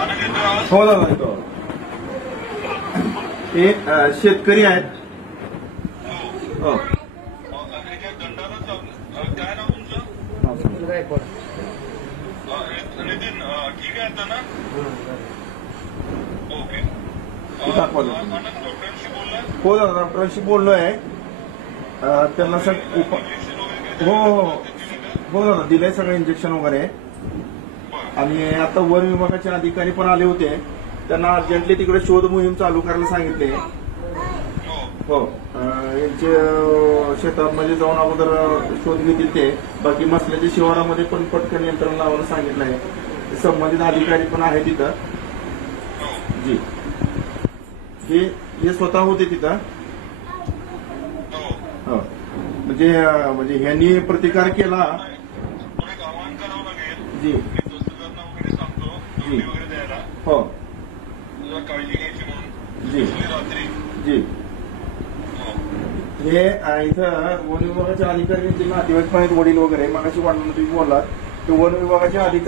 हो दादा येतो. हे शेतकरी आहेत. हो काय नाव तुमचं? गायकवाड. नितीन ठीक आहे आता ना? ओके. दाखवलं. डॉक्टरांशी बोलला? हो दादा डॉक्टरांशी बोललोय. त्यांना हो हो हो दादा दिलंय सगळं इंजेक्शन वगैरे. आणि आता वन विभागाचे अधिकारी पण आले होते. त्यांना अर्जंटली तिकडे शोध मोहीम चालू करायला सांगितले. हो यांचे शेतामध्ये जाऊन अगोदर शोध घेतील ते. बाकी मसल्याच्या शिवारामध्ये पण पटकन यंत्रणा लावायला सांगितलं आहे. संबंधित अधिकारी पण आहे तिथं. जी हे स्वतः होते तिथं. हो म्हणजे ह्यांनी प्रतिकार केला. जी जी हो काळजी घ्यायची म्हणून जी रात्री. जी हे इथं वन विभागाचे अधिकारी नातेवाईक पण आहेत, वडील वगैरे. मगाशी वाटलं तुम्ही बोललात ते वन विभागाचे अधिकारी